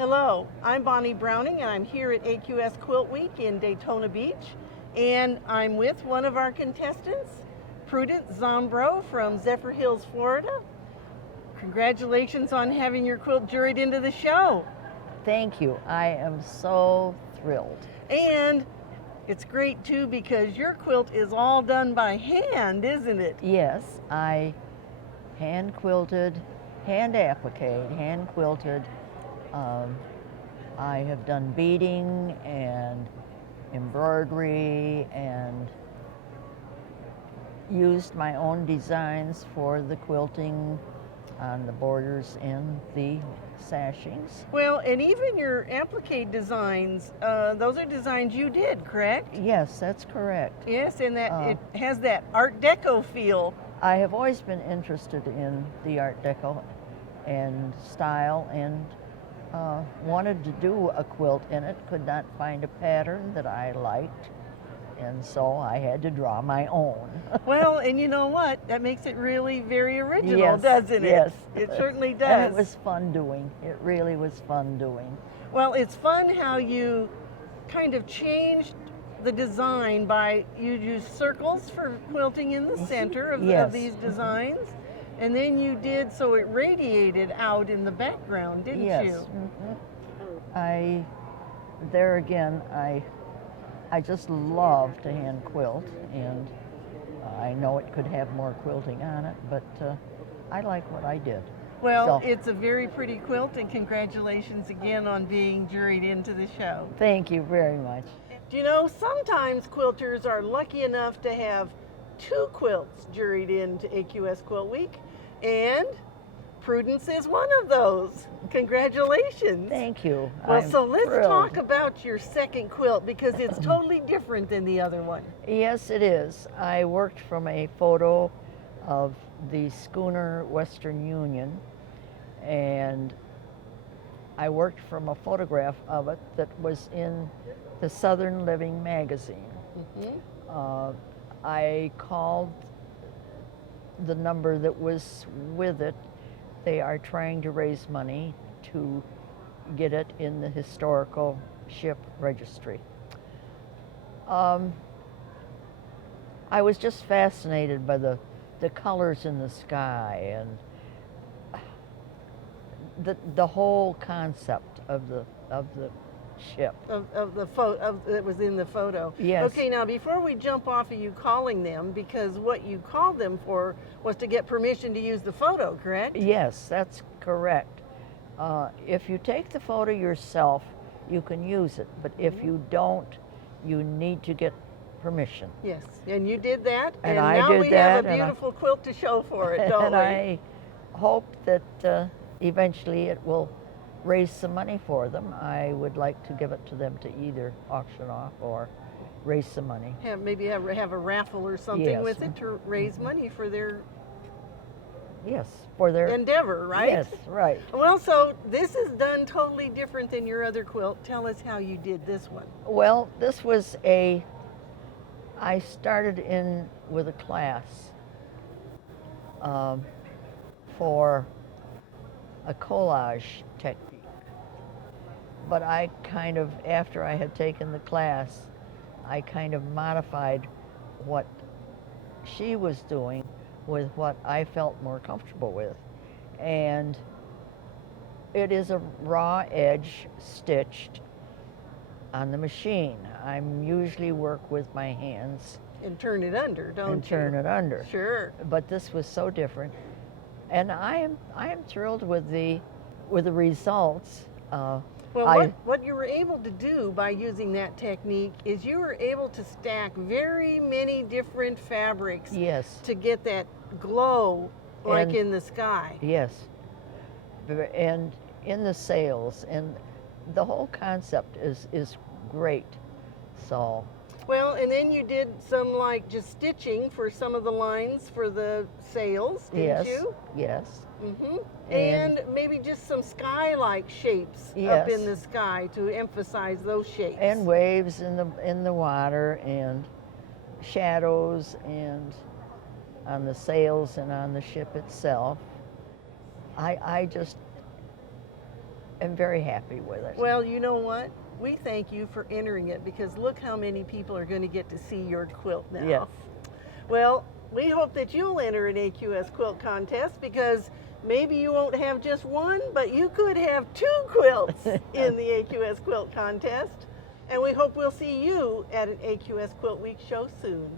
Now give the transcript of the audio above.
Hello, I'm Bonnie Browning and I'm here at AQS QuiltWeek in Daytona Beach, and I'm with one of our contestants, Prudence Zombro from Zephyr Hills, Florida. Congratulations on having your quilt juried into the show. Thank you. I am so thrilled. And it's great too because your quilt is all done by hand, isn't it? Yes, I hand quilted, hand appliqued, hand quilted. I have done beading and embroidery and used my own designs for the quilting on the borders and the sashings. Well, and even your applique designs, those are designs you did, correct? Yes, that's correct. Yes, and that it has that Art Deco feel. I have always been interested in the Art Deco and style, and wanted to do a quilt in it, could not find a pattern that I liked, and so I had to draw my own. Well, and you know what? That makes it really very original, Yes, doesn't it? yes. It certainly does. And it was fun doing. It really was fun doing. Well, it's fun how you kind of changed the design by, you use circles for quilting in the center of, Yes. of these designs, and then you did so it radiated out in the background, didn't Yes. you? Mm-hmm. There again, I just love to hand quilt, and I know it could have more quilting on it, but I like what I did. Well, So, it's a very pretty quilt, and congratulations again on being juried into the show. thank you very much. Do you know, sometimes quilters are lucky enough to have two quilts juried into AQS QuiltWeek, and Prudence is one of those. Congratulations. Thank you. Well, I'm so let's thrilled. talk about your second quilt because it's totally different than the other one. Yes, it is. I worked from a photo of the Schooner Western Union, and I worked from a photograph of it that was in the Southern Living magazine. Mm-hmm. I called the number that was with it. They are trying to raise money to get it in the historical ship registry. I was just fascinated by the colors in the sky and the whole concept of the ship. Of the photo that was in the photo. Yes. Okay, now before we jump off of you calling them, because what you called them for was to get permission to use the photo, correct? Yes, that's correct. If you take the photo yourself, you can use it, but if you don't, you need to get permission. Yes, and you did that, And and I now did we have a that, and I- beautiful quilt to show for it, don't And we? I hope that eventually it will raise some money for them. I would like to give it to them to either auction off or raise some money. Maybe have a raffle or something Yes. with it to raise money for their Yes, for their endeavor, right? Yes, right. Well, so this is done totally different than your other quilt. Tell us how you did this one. Well, this was I started in with a class for a collage technique. But I kind of, after I had taken the class, I kind of modified what she was doing with what I felt more comfortable with. And it is a raw edge stitched on the machine. I usually work with my hands And turn it under, don't and you? turn it under. Sure. But this was so different, and I am thrilled with the results. Well, what you were able to do by using that technique is you were able to stack very many different fabrics Yes, to get that glow like And- in the sky. yes, and in the sails, and the whole concept is great. So Well, and then you did some like just stitching for some of the lines for the sails, didn't yes, you? yes, Mm-hmm. And- And maybe just some sky-like shapes up Yes. in the sky to emphasize those shapes. and waves in the water, and shadows, and on the sails and on the ship itself. I just am very happy with it. Well, you know what? We thank you for entering it because look how many people are going to get to see your quilt now. Yes. Well, we hope that you'll enter an AQS quilt contest because maybe you won't have just one, but you could have 2 quilts in the AQS quilt contest. And we hope we'll see you at an AQS Quilt Week show soon.